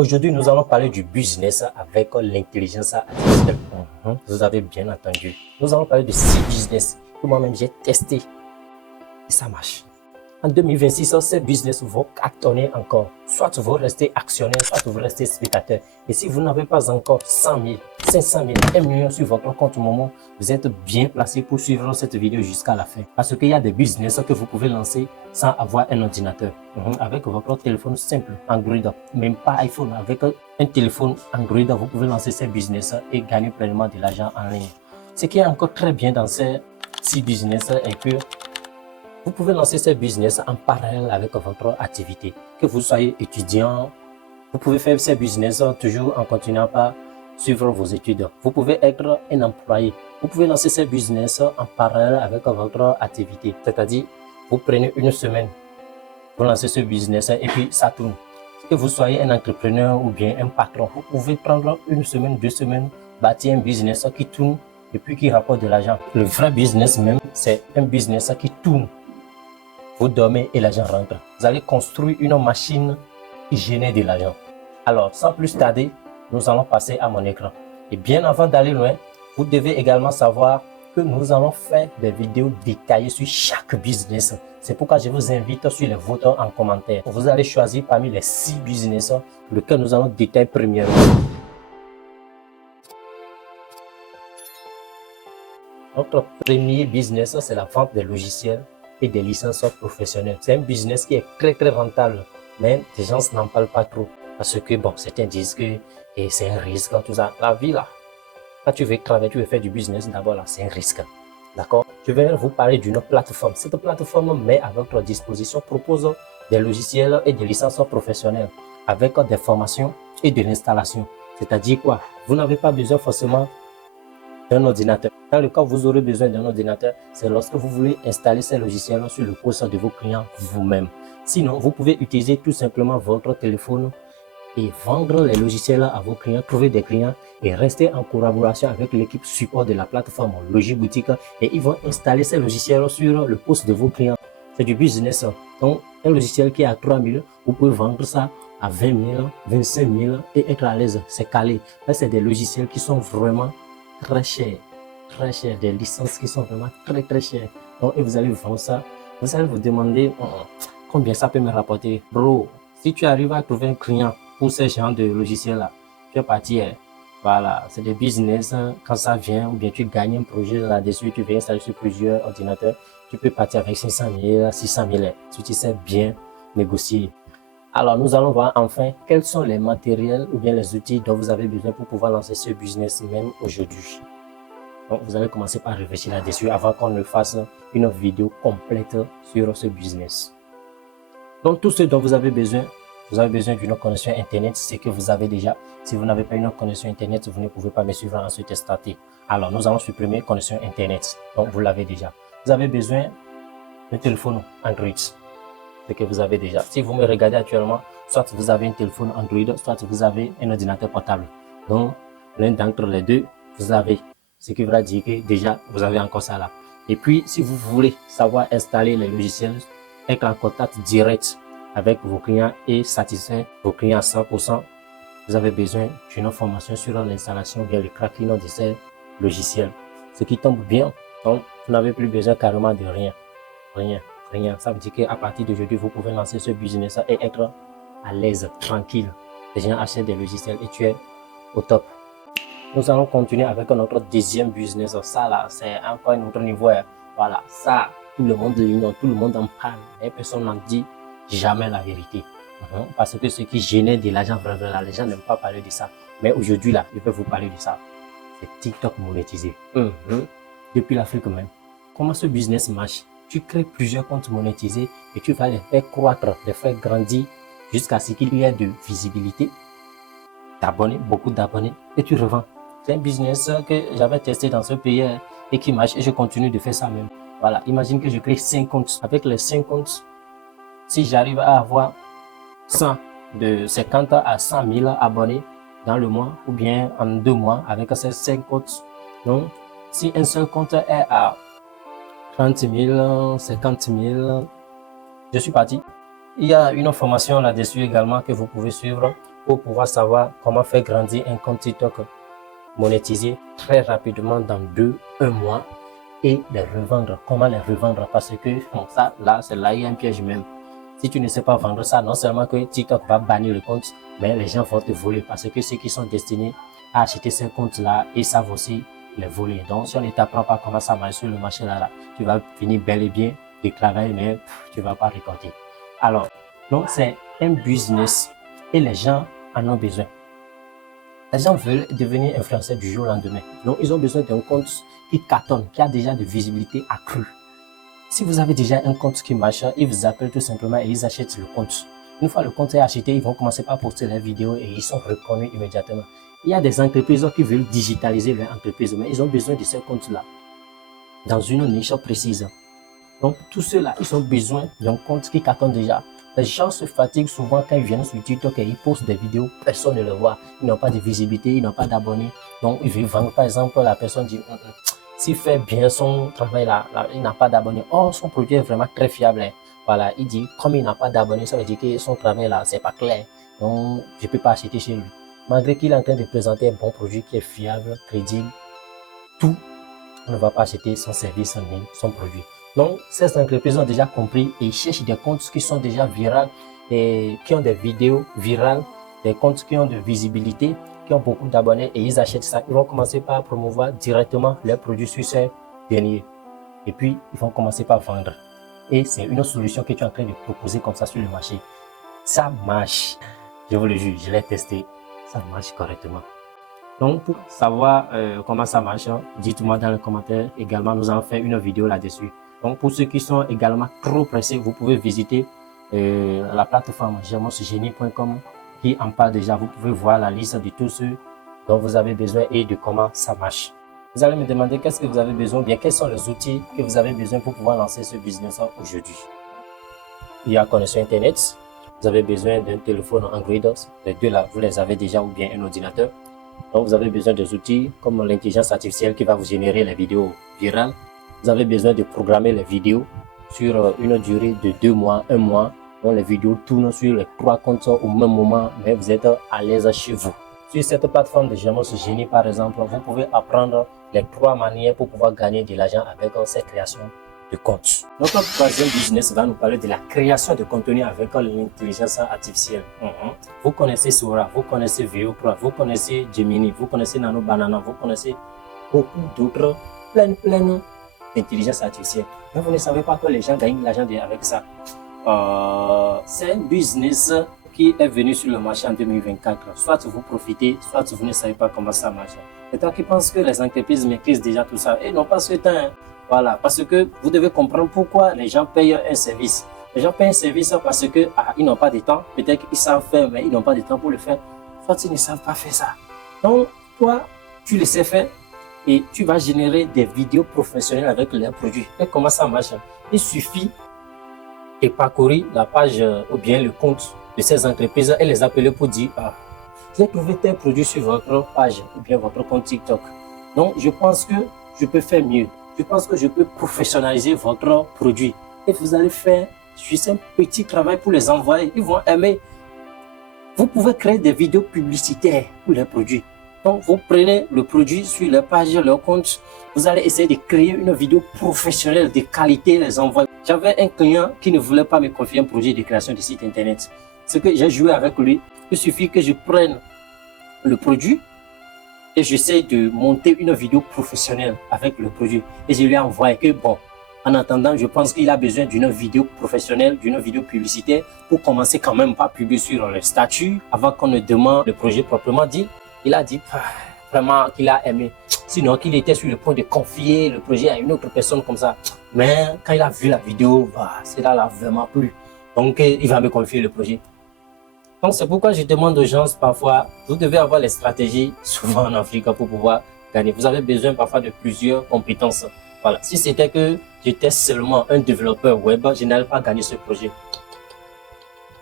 Aujourd'hui, nous allons parler du business avec l'intelligence artificielle. Vous avez bien entendu. Nous allons parler de 6 business que moi-même j'ai testé et ça marche. En 2026, ces business vont cartonner encore. Soit vous restez actionnaire, soit vous restez spectateur. Et si vous n'avez pas encore 100 000, 500 000, 1 million sur votre compte Momo, vous êtes bien placé pour suivre cette vidéo jusqu'à la fin. Parce qu'il y a des business que vous pouvez lancer sans avoir un ordinateur. Avec votre téléphone simple, Android, même pas iPhone, avec un téléphone Android, vous pouvez lancer ces business et gagner pleinement de l'argent en ligne. Ce qui est encore très bien dans ces 6 business est que vous pouvez lancer ces business en parallèle avec votre activité. Que vous soyez étudiant, vous pouvez faire ces business toujours en continuant à suivre vos études. Vous pouvez être un employé. Vous pouvez lancer ces business en parallèle avec votre activité. C'est-à-dire, vous prenez une semaine, vous lancez ce business et puis ça tourne. Que vous soyez un entrepreneur ou bien un patron, vous pouvez prendre une semaine, 2 semaines, bâtir un business qui tourne et puis qui rapporte de l'argent. Le vrai business même, c'est un business qui tourne. Vous dormez et l'argent rentre. Vous allez construire une machine qui génère de l'argent. Alors, sans plus tarder, nous allons passer à mon écran. Et bien avant d'aller loin, vous devez également savoir que nous allons faire des vidéos détaillées sur chaque business. C'est pourquoi je vous invite sur les votes en commentaire. Vous allez choisir parmi les 6 business lesquels nous allons détailler premièrement. Notre premier business, c'est la vente des logiciels et des licences professionnelles. C'est un business qui est très rentable, mais les gens n'en parlent pas trop parce que bon, certains disent que c'est un risque, tout ça. La vie là, quand tu veux travailler, tu veux faire du business, d'abord là, c'est un risque. D'accord? Je vais vous parler d'une plateforme. Cette plateforme met à votre disposition, propose des logiciels et des licences professionnelles avec des formations et de l'installation. C'est-à-dire quoi? Vous n'avez pas besoin forcément d'un ordinateur. Dans le cas où vous aurez besoin d'un ordinateur, c'est lorsque vous voulez installer ces logiciels sur le poste de vos clients vous-même. Sinon, vous pouvez utiliser tout simplement votre téléphone et vendre les logiciels à vos clients, trouver des clients et rester en collaboration avec l'équipe support de la plateforme Logiboutique et ils vont installer ces logiciels sur le poste de vos clients. C'est du business. Donc, un logiciel qui est à 3 000, vous pouvez vendre ça à 20 000, 25 000 et être à l'aise. C'est calé. Là, c'est des logiciels qui sont vraiment très chers, des licences qui sont vraiment très chères. Donc, et vous allez vendre ça, vous allez vous demander combien ça peut me rapporter. Bro, si tu arrives à trouver un client pour ce genre de logiciel là, tu es parti. Voilà, c'est des business. Quand ça vient, ou bien tu gagnes un projet là-dessus, tu viens installer sur plusieurs ordinateurs, tu peux partir avec 500 000, 600 000, si tu sais bien négocier. Alors, nous allons voir enfin quels sont les matériels ou bien les outils dont vous avez besoin pour pouvoir lancer ce business même aujourd'hui. Donc, vous allez commencer par réfléchir là-dessus avant qu'on ne fasse une vidéo complète sur ce business. Donc, tout ce dont vous avez besoin d'une connexion Internet, c'est que vous avez déjà. Si vous n'avez pas une connexion Internet, vous ne pouvez pas me suivre en ce test. Alors, nous allons supprimer connexion Internet. Donc, vous l'avez déjà. Vous avez besoin d'un téléphone Android. Ce que vous avez déjà. Si vous me regardez actuellement, soit vous avez un téléphone Android, soit vous avez un ordinateur portable. Donc, l'un d'entre les deux, vous avez. Ce qui va dire que déjà, vous avez encore ça là. Et puis, si vous voulez savoir installer les logiciels, être en contact direct avec vos clients et satisfaire vos clients à 100%, vous avez besoin d'une formation sur l'installation bien le cracking de ces logiciels. Ce qui tombe bien, donc vous n'avez plus besoin carrément de rien. Ça veut dire qu'à partir d'aujourd'hui, vous pouvez lancer ce business et être à l'aise, tranquille. Les gens achètent des logiciels et tu es au top. Nous allons continuer avec notre deuxième business. Ça là, c'est encore un autre niveau. Voilà, ça, tout le monde l'ignore, tout le monde en parle. Et personne n'en dit jamais la vérité. Parce que ce qui génère de l'argent, vraiment, les gens n'aiment pas parler de ça. Mais aujourd'hui là, je peux vous parler de ça. C'est TikTok monétisé. Depuis l'Afrique même. Comment ce business marche? Tu crées plusieurs comptes monétisés et tu vas les faire croître, les faire grandir jusqu'à ce qu'il y ait de visibilité, d'abonnés, beaucoup d'abonnés et tu revends. C'est un business que j'avais testé dans ce pays et qui marche et je continue de faire ça même. Voilà, imagine que je crée 5 comptes. Avec les 5 comptes, si j'arrive à avoir 100, de 50 à 100 000 abonnés dans le mois ou bien en 2 mois avec ces 5 comptes. Donc, si un seul compte est à 30 000, 50 000, je suis parti. Il y a une formation là-dessus également que vous pouvez suivre pour pouvoir savoir comment faire grandir un compte TikTok monétisé très rapidement dans 1 mois et les revendre. Comment les revendre? Parce que bon, ça, là, c'est là, il y a un piège même. Si tu ne sais pas vendre ça, non seulement que TikTok va bannir le compte, mais les gens vont te voler parce que ceux qui sont destinés à acheter ces comptes-là, ils savent aussi les voler. Donc, si on ne t'apprend pas comment ça marche sur le marché là, tu vas finir bel et bien de travailler, mais tu ne vas pas récolter. Alors, donc c'est un business et les gens en ont besoin. Les gens veulent devenir influenceurs du jour au lendemain. Donc, ils ont besoin d'un compte qui cartonne, qui a déjà de visibilité accrue. Si vous avez déjà un compte qui marche, ils vous appellent tout simplement et ils achètent le compte. Une fois le compte est acheté, ils vont commencer par poster leurs vidéos et ils sont reconnus immédiatement. Il y a des entreprises qui veulent digitaliser leur entreprise, mais ils ont besoin de ces comptes-là dans une niche précise. Donc, tous ceux-là, ils ont besoin d'un compte qui cartonne déjà. Les gens se fatiguent souvent quand ils viennent sur TikTok et ils postent des vidéos, personne ne le voit. Ils n'ont pas de visibilité, ils n'ont pas d'abonnés. Donc, ils veulent vendre. Par exemple, la personne dit, s'il fait bien son travail là, il n'a pas d'abonnés. Oh, son produit est vraiment très fiable. Hein. Voilà, il dit, comme il n'a pas d'abonnés, ça veut dire que son travail là, c'est pas clair. Donc, je ne peux pas acheter chez lui. Malgré qu'il est en train de présenter un bon produit qui est fiable, crédible, tout, on ne va pas acheter son service en ligne, son produit. Donc, ces entreprises ont déjà compris et ils cherchent des comptes qui sont déjà viraux et qui ont des vidéos virales, des comptes qui ont de visibilité, qui ont beaucoup d'abonnés et ils achètent ça. Ils vont commencer par promouvoir directement leurs produits sur ces derniers. Et puis, ils vont commencer par vendre. Et c'est une solution que tu es en train de proposer comme ça sur le marché. Ça marche. Je vous le jure, je l'ai testé. Ça marche correctement. Donc, pour savoir comment ça marche, dites-moi dans les commentaires. Également, nous allons faire une vidéo là-dessus. Donc, pour ceux qui sont également trop pressés, vous pouvez visiter la plateforme germosgenie.com qui en parle déjà. Vous pouvez voir la liste de tous ceux dont vous avez besoin et de comment ça marche. Vous allez me demander qu'est-ce que vous avez besoin, bien quels sont les outils que vous avez besoin pour pouvoir lancer ce business aujourd'hui. Il y a connexion Internet. Vous avez besoin d'un téléphone Android. Les deux là, vous les avez déjà ou bien un ordinateur. Donc, vous avez besoin des outils comme l'intelligence artificielle qui va vous générer les vidéos virales. Vous avez besoin de programmer les vidéos sur une durée de 2 mois, 1 mois. Donc, les vidéos tournent sur les 3 comptes au même moment, mais vous êtes à l'aise chez vous. Sur cette plateforme de Germos-Génie, par exemple, vous pouvez apprendre les 3 manières pour pouvoir gagner de l'argent avec ces créations de comptes. Notre troisième business va nous parler de la création de contenu avec l'intelligence artificielle. Vous connaissez Sora, vous connaissez VO Pro, vous connaissez Gemini, vous connaissez Nano Banana, vous connaissez beaucoup d'autres, plein d'intelligence artificielle. Mais vous ne savez pas que les gens gagnent l'argent avec ça. C'est un business qui est venu sur le marché en 2024. Soit vous profitez, soit vous ne savez pas comment ça marche. Et toi qui penses que les entreprises maîtrisent déjà tout ça, et non pas ce temps. Hein. Voilà, parce que vous devez comprendre pourquoi les gens payent un service. Les gens payent un service parce que ils n'ont pas de temps. Peut-être qu'ils savent faire, mais ils n'ont pas de temps pour le faire. Soit ils ne savent pas faire ça. Donc, toi, tu le sais faire et tu vas générer des vidéos professionnelles avec leurs produits. Et comment ça marche? Il suffit de parcourir la page ou bien le compte de ces entreprises et les appeler pour dire j'ai trouvé tel produit sur votre page ou bien votre compte TikTok. Donc, je pense que je peux faire mieux. Je pense que je peux professionnaliser votre produit. Et vous allez faire juste un petit travail pour les envoyer. Ils vont aimer. Vous pouvez créer des vidéos publicitaires pour les produits. Donc, vous prenez le produit sur leur page, leur compte. Vous allez essayer de créer une vidéo professionnelle de qualité, les envoyer. J'avais un client qui ne voulait pas me confier un projet de création de site internet. Ce que j'ai joué avec lui, il suffit que je prenne le produit et j'essaie de monter une vidéo professionnelle avec le produit. Et je lui ai envoyé que bon, en attendant, je pense qu'il a besoin d'une vidéo professionnelle, d'une vidéo publicitaire pour commencer quand même par publier sur le statut avant qu'on ne demande le projet proprement dit. Il a dit vraiment qu'il a aimé. Sinon, qu'il était sur le point de confier le projet à une autre personne comme ça. Mais quand il a vu la vidéo, cela l'a vraiment plu. Donc, il va me confier le projet. Donc, c'est pourquoi je demande aux gens parfois, vous devez avoir les stratégies, souvent en Afrique, pour pouvoir gagner. Vous avez besoin parfois de plusieurs compétences. Voilà. Si c'était que j'étais seulement un développeur web, je n'allais pas gagner ce projet.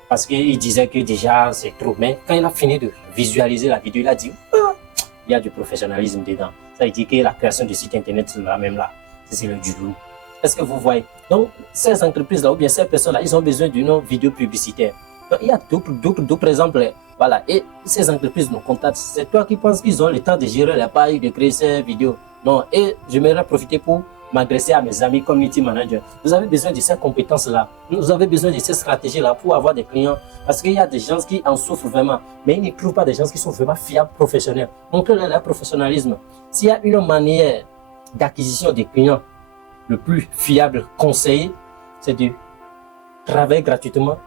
Parce qu'il disait que déjà, c'est trop. Mais quand il a fini de visualiser la vidéo, il a dit, il y a du professionnalisme dedans. Ça veut dire que la création du site internet, c'est la même là. C'est le du loup. Est-ce que vous voyez? Donc, ces entreprises-là, ou bien ces personnes-là, ils ont besoin d'une vidéo publicitaire. Donc, il y a d'autres exemples. Voilà. Et ces entreprises nous contactent. C'est toi qui penses qu'ils ont le temps de gérer la page, de créer ces vidéos. Non. Et j'aimerais profiter pour m'adresser à mes amis community managers. Vous avez besoin de ces compétences-là. Vous avez besoin de ces stratégies-là pour avoir des clients. Parce qu'il y a des gens qui en souffrent vraiment, mais ils ne trouvent pas des gens qui sont vraiment fiables, professionnels. Montrez-leur leur professionnalisme. S'il y a une manière d'acquisition des clients le plus fiable, conseillé, c'est de travailler gratuitement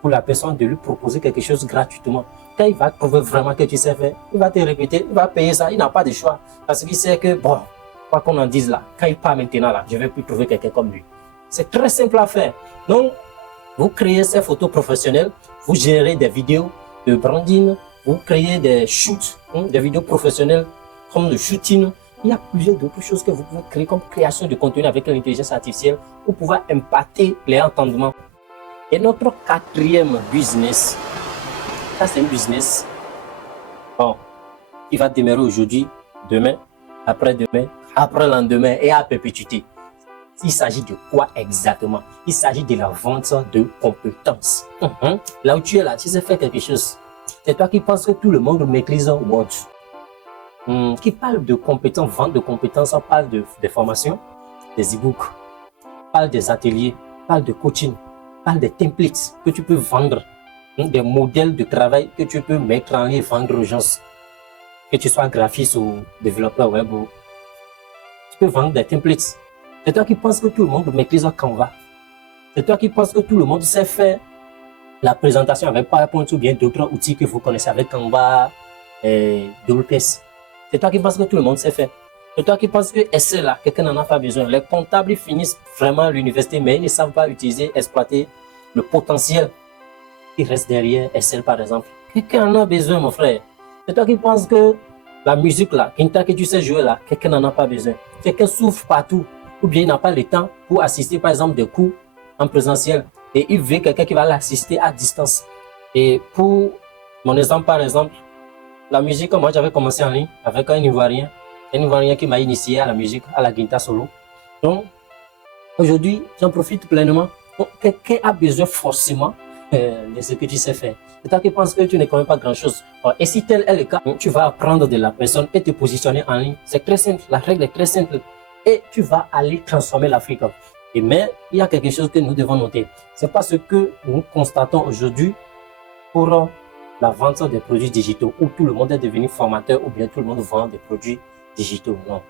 pour la personne, de lui proposer quelque chose gratuitement. Quand il va trouver vraiment que tu sais faire, il va te répéter, il va payer ça, il n'a pas de choix. Parce qu'il sait que, bon, quoi qu'on en dise là, quand il part maintenant là, je ne vais plus trouver quelqu'un comme lui. C'est très simple à faire. Donc, vous créez ces photos professionnelles, vous générez des vidéos de branding, vous créez des shoots, des vidéos professionnelles comme le shooting. Il y a plusieurs d'autres choses que vous pouvez créer comme création de contenu avec l'intelligence artificielle pour pouvoir impacter les entendements. Et notre quatrième business, ça c'est un business bon, qui va démarrer aujourd'hui, demain, après-demain, après-lendemain et à perpétuité. Il s'agit de quoi exactement? Il s'agit de la vente de compétences. Là où tu es là, tu sais faire quelque chose. C'est toi qui penses que tout le monde maîtrise Word. Qui parle de compétences, vente de compétences, on parle des formations, des e-books, parle des ateliers, parle de coaching, parle des templates que tu peux vendre, des modèles de travail que tu peux mettre en ligne et vendre aux gens. Que tu sois graphiste ou développeur web, tu peux vendre des templates. C'est toi qui penses que tout le monde maîtrise Canva. C'est toi qui penses que tout le monde sait faire la présentation avec PowerPoint ou bien d'autres outils que vous connaissez avec Canva et WPS. C'est toi qui penses que tout le monde sait faire. C'est toi qui penses que Excel là, quelqu'un n'en a pas besoin. Les comptables finissent vraiment à l'université, mais ils ne savent pas utiliser, exploiter le potentiel qui reste derrière Excel par exemple. Quelqu'un en a besoin, mon frère. C'est toi qui penses que la musique là, que tu sais jouer là, quelqu'un n'en a pas besoin. Quelqu'un souffre partout, ou bien il n'a pas le temps pour assister par exemple des cours en présentiel et il veut quelqu'un qui va l'assister à distance. Et pour mon exemple par exemple, la musique, moi j'avais commencé en ligne avec un Ivoirien qui m'a initié à la musique, à la guitare solo. Donc aujourd'hui, j'en profite pleinement. Donc quelqu'un a besoin forcément de ce que tu sais faire. C'est toi qui penses que tu ne connais pas grand-chose. Et si tel est le cas, tu vas apprendre de la personne et te positionner en ligne. C'est très simple, la règle est très simple. Et tu vas aller transformer l'Afrique. Mais il y a quelque chose que nous devons noter. C'est pas ce que nous constatons aujourd'hui pour la vente des produits digitaux où tout le monde est devenu formateur ou bien tout le monde vend des produits digitaux. Non.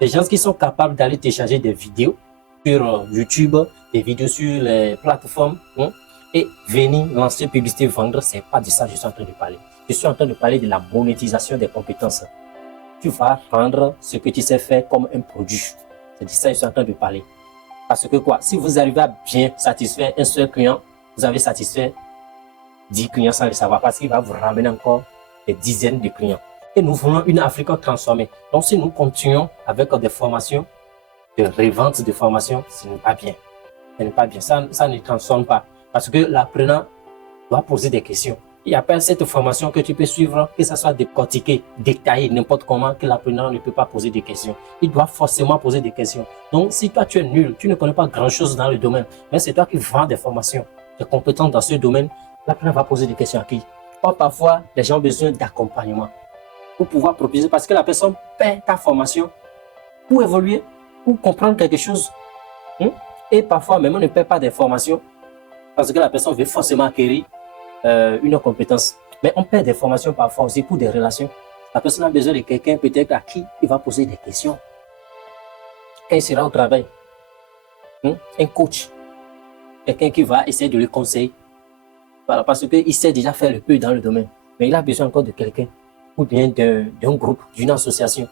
Les gens qui sont capables d'aller télécharger des vidéos sur YouTube, des vidéos sur les plateformes et venir lancer publicité, vendre, c'est pas de ça que je suis en train de parler. Je suis en train de parler de la monétisation des compétences. Tu vas rendre ce que tu sais faire comme un produit. C'est de ça que je suis en train de parler. Parce que quoi, si vous arrivez à bien satisfaire un seul client, vous avez satisfait 10 clients sans le savoir parce qu'il va vous ramener encore des dizaines de clients. Et nous voulons une Afrique transformée. Donc si nous continuons avec des formations, de revente de formations, ce n'est pas bien. Ce n'est pas bien. Ça ne transforme pas. Parce que l'apprenant doit poser des questions. Il n'y a pas cette formation que tu peux suivre, que ça soit décortiqué, détaillé, n'importe comment, que l'apprenant ne peut pas poser des questions. Il doit forcément poser des questions. Donc si toi tu es nul, tu ne connais pas grand-chose dans le domaine, mais c'est toi qui vends des formations, des compétences dans ce domaine, l'apprenant va poser des questions à qui? Or, parfois, les gens ont besoin d'accompagnement pour pouvoir proposer, parce que la personne paie ta formation pour évoluer, pour comprendre quelque chose. Et parfois, même on ne paie pas des formations parce que la personne veut forcément acquérir une compétence. Mais on paie des formations parfois aussi pour des relations. La personne a besoin de quelqu'un peut-être à qui il va poser des questions. Quand il sera au travail, un coach, quelqu'un qui va essayer de le conseiller. Voilà, parce qu'il sait déjà faire le peu dans le domaine. Mais il a besoin encore de quelqu'un ou bien d'un groupe, d'une association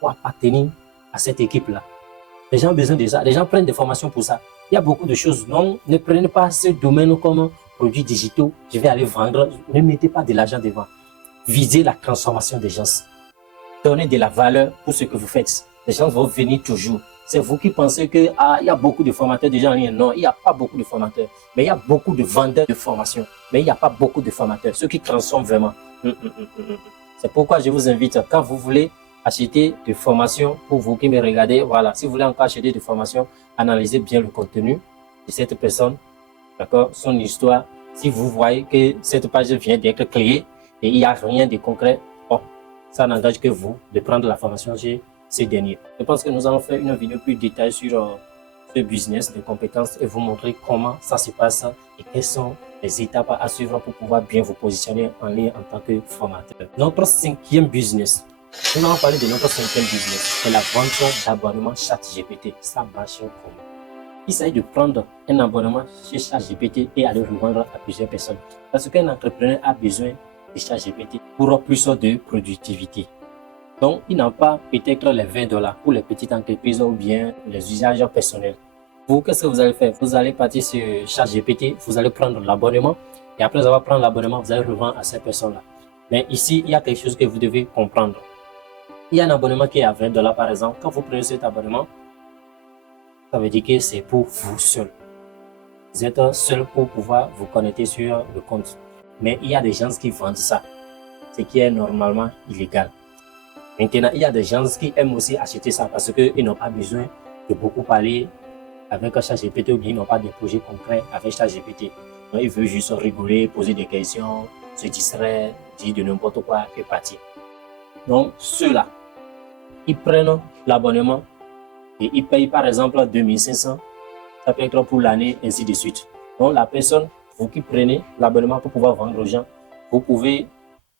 pour appartenir à cette équipe-là. Les gens ont besoin de ça. Les gens prennent des formations pour ça. Il y a beaucoup de choses. Non, ne prenez pas ce domaine comme produits digitaux. Je vais aller vendre. Ne mettez pas de l'argent devant. Visez la transformation des gens. Donnez de la valeur pour ce que vous faites. Les gens vont venir toujours. C'est vous qui pensez qu'il y a beaucoup de formateurs déjà en ligne. Non, il n'y a pas beaucoup de formateurs. Mais il y a beaucoup de vendeurs de formation. Mais il n'y a pas beaucoup de formateurs. Ceux qui transforment vraiment. C'est pourquoi je vous invite, quand vous voulez acheter des formations, pour vous qui me regardez, voilà, si vous voulez encore acheter des formations, analysez bien le contenu de cette personne, d'accord, son histoire. Si vous voyez que cette page vient d'être créée et il n'y a rien de concret, bon, ça n'engage que vous de prendre la formation chez ces derniers. Je pense que nous allons faire une vidéo plus détaillée sur ce business de compétences et vous montrer comment ça se passe et quelles sont les étapes à suivre pour pouvoir bien vous positionner en ligne en tant que formateur. Notre cinquième business, nous allons parler de notre cinquième business, c'est la vente d'abonnements ChatGPT. Ça marche comment? Il s'agit de prendre un abonnement chez ChatGPT et aller revendre à plusieurs personnes. Parce qu'un entrepreneur a besoin de ChatGPT pour plus de productivité. Donc, il n'a pas peut-être les 20 $ pour les petites entreprises ou bien les usages personnels. Vous, qu'est-ce que vous allez faire? Vous allez partir sur ChatGPT, vous allez prendre l'abonnement et après avoir pris l'abonnement, vous allez revendre à ces personnes-là. Mais ici, il y a quelque chose que vous devez comprendre. Il y a un abonnement qui est à 20 $ par exemple. Quand vous prenez cet abonnement, ça veut dire que c'est pour vous seul. Vous êtes seul pour pouvoir vous connecter sur le compte. Mais il y a des gens qui vendent ça, ce qui est normalement illégal. Maintenant, il y a des gens qui aiment aussi acheter ça parce qu'ils n'ont pas besoin de beaucoup parler avec ChatGPT ou bien ils n'ont pas de projet concret avec ChatGPT. Donc, ils veulent juste rigoler, poser des questions, se distraire, dire de n'importe quoi et partir. Donc, ceux-là, ils prennent l'abonnement et ils payent par exemple 2500, ça peut être pour l'année, ainsi de suite. Donc, la personne, vous qui prenez l'abonnement pour pouvoir vendre aux gens, vous pouvez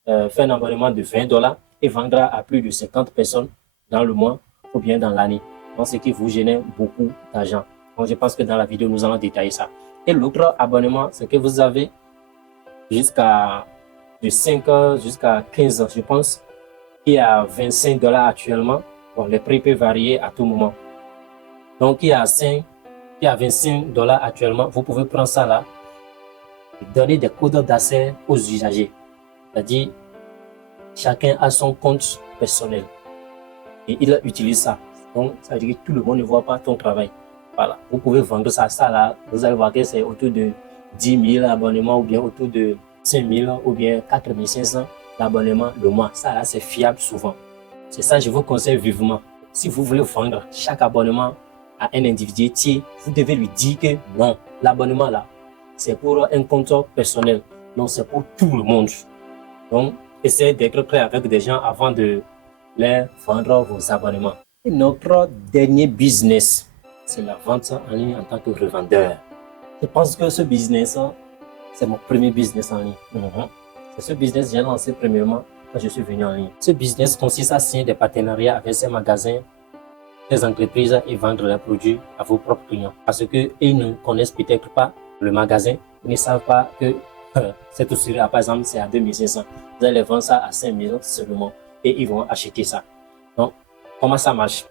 faire un abonnement de 20 $ et vendre à plus de 50 personnes dans le mois ou bien dans l'année. Donc, ce qui vous génère beaucoup d'argent. Donc, je pense que dans la vidéo, nous allons détailler ça. Et l'autre abonnement, c'est que vous avez jusqu'à de 5 jusqu'à 15 ans, je pense, qui est à 25 $ actuellement. Bon, les prix peuvent varier à tout moment. Donc, il y a 25 $ actuellement. Vous pouvez prendre ça là et donner des codes d'accès aux usagers. C'est-à-dire, chacun a son compte personnel et il utilise ça. Donc, ça veut dire que tout le monde ne voit pas ton travail. Voilà, vous pouvez vendre ça là. Vous allez voir que c'est autour de 10 000 abonnements ou bien autour de 5 000 ou bien 4 500 abonnements le mois. Ça là, c'est fiable souvent. C'est ça, je vous conseille vivement. Si vous voulez vendre chaque abonnement à un individu tiers, vous devez lui dire que non, l'abonnement là, c'est pour un compte personnel. Non, c'est pour tout le monde. Donc, essayez d'être prêt avec des gens avant de leur vendre vos abonnements. Et notre dernier business, c'est la vente en ligne en tant que revendeur. Je pense que ce business, c'est mon premier business en ligne. C'est ce business que j'ai lancé premièrement quand je suis venu en ligne. Ce business consiste à signer des partenariats avec ces magasins, ces entreprises et vendre leurs produits à vos propres clients. Parce qu'ils ne connaissent peut-être pas le magasin, ils ne savent pas que cette souris, par exemple, c'est à 2500. Vous allez vendre ça à 5000 seulement et ils vont acheter ça. Donc, comment ça marche?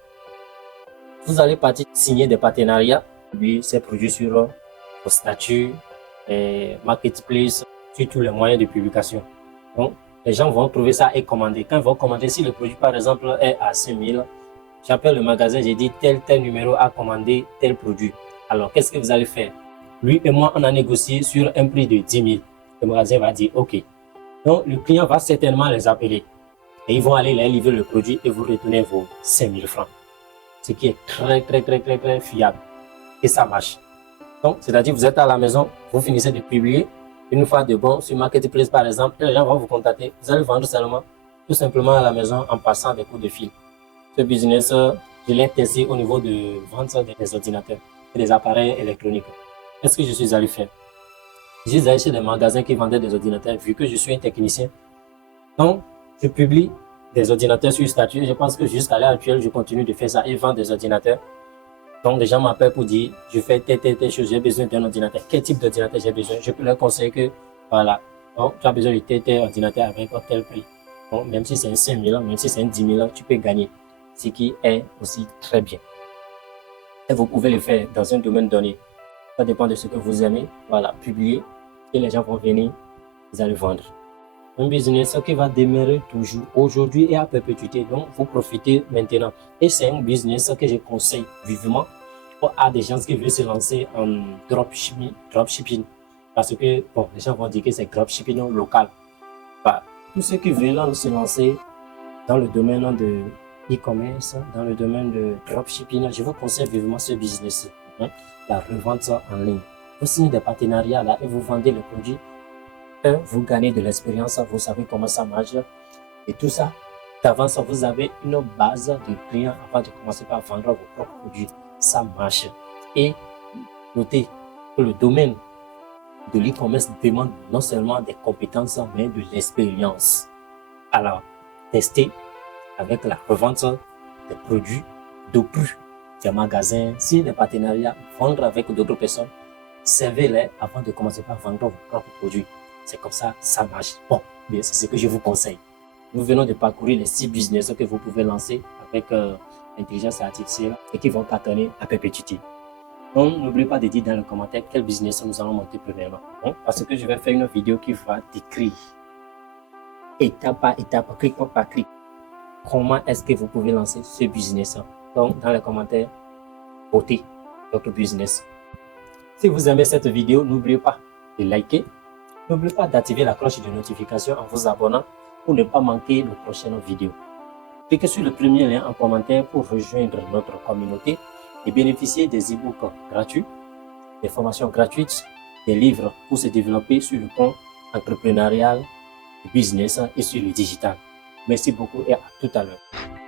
Vous allez partir signer des partenariats, publier ces produits sur vos statuts, marketplace, sur tous les moyens de publication. Donc, les gens vont trouver ça et commander. Quand ils vont commander, si le produit, par exemple, est à 5000, j'appelle le magasin, j'ai dit tel numéro a commandé tel produit. Alors, qu'est-ce que vous allez faire? Lui et moi, on a négocié sur un prix de 10 000. Le magasin va dire OK. Donc, le client va certainement les appeler. Et ils vont aller leur livrer le produit et vous retourner vos 5 000 francs. Ce qui est très fiable. Et ça marche. Donc, c'est-à-dire, vous êtes à la maison, vous finissez de publier une fois de bon sur Marketplace, par exemple, et les gens vont vous contacter. Vous allez vendre seulement, tout simplement à la maison en passant des coups de fil. Ce business, je l'ai testé au niveau de vente des ordinateurs et des appareils électroniques. Qu'est-ce que je suis allé faire? Je suis allé chez des magasins qui vendaient des ordinateurs, vu que je suis un technicien. Donc, je publie des ordinateurs sur statut. Je pense que jusqu'à l'heure actuelle, je continue de faire ça et vendre des ordinateurs. Donc, les gens m'appellent pour dire, je fais telle chose, j'ai besoin d'un ordinateur. Quel type d'ordinateur j'ai besoin? Je peux leur conseiller que, voilà, donc, tu as besoin de tel ordinateur avec tel prix. Donc, même si c'est un 5 000, même si c'est un 10 000, tu peux gagner. Ce qui est aussi très bien. Et vous pouvez le faire dans un domaine donné. Ça dépend de ce que vous aimez. Voilà, publier et les gens vont venir, vous allez vendre. Un business qui va demeurer toujours aujourd'hui et à perpétuité. Donc, vous profitez maintenant. Et c'est un business que je conseille vivement à des gens qui veulent se lancer en dropshipping. Parce que, bon, les gens vont dire que c'est dropshipping local. Enfin, tous ceux qui veulent se lancer dans le domaine de e-commerce, dans le domaine de dropshipping, je vous conseille vivement ce business. La revente en ligne. Vous signez des partenariats là et vous vendez le produit Vous gagnez de l'expérience, vous savez comment ça marche. Et tout ça, d'avance, vous avez une base de clients avant de commencer par vendre vos propres produits. Ça marche. Et notez que le domaine de l'e-commerce demande non seulement des compétences, mais de l'expérience. Alors, testez avec la revente des produits de plus des magasins, si des partenariats, vendre avec d'autres personnes, servez-les avant de commencer par vendre vos propres produits. C'est comme ça, ça marche. Bon, bien, c'est ce que je vous conseille. Nous venons de parcourir les 6 business que vous pouvez lancer avec l'intelligence artificielle et qui vont cartonner à perpétuité. Donc, n'oubliez pas de dire dans les commentaires quel business nous allons monter premièrement. Bon, parce que je vais faire une vidéo qui va décrire étape par étape, clic par clic, comment est-ce que vous pouvez lancer ce business. Donc, dans les commentaires, votez votre business. Si vous aimez cette vidéo, n'oubliez pas de liker. N'oubliez pas d'activer la cloche de notification en vous abonnant pour ne pas manquer nos prochaines vidéos. Cliquez sur le premier lien en commentaire pour rejoindre notre communauté et bénéficier des e-books gratuits, des formations gratuites, des livres pour se développer sur le plan entrepreneurial, le business et sur le digital. Merci beaucoup et à tout à l'heure.